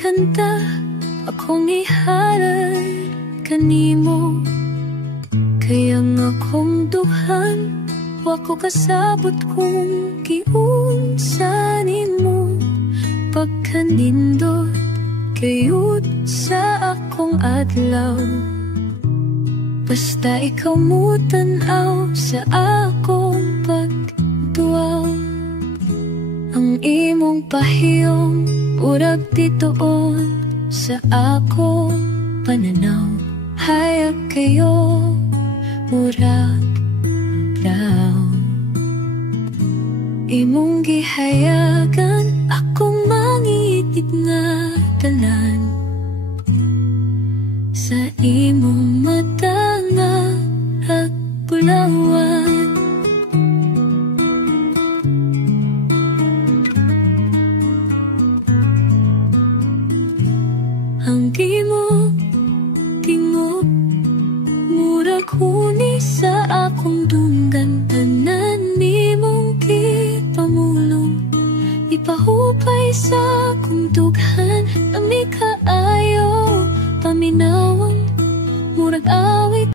kanta akong ihalay kanimo, kaya nga kong duhan wako kasabot kong giunsa nimo. Pagkanindot kayud sa akong adlaw, basta ikaw mo tan-aw sa akong pagduaw. Ang imong pahiyong urag tituon sa akong pananaw, hayag kayo murag raw. Imong gihayagan akong mangitid nga tanan, sa imong mata nga agpulawan. Ang imo tingog murag huni sa akong dunggan, tanan nimong gipamulong, ipahupay sa akong dughan. Ami kaayo paminawon murag awit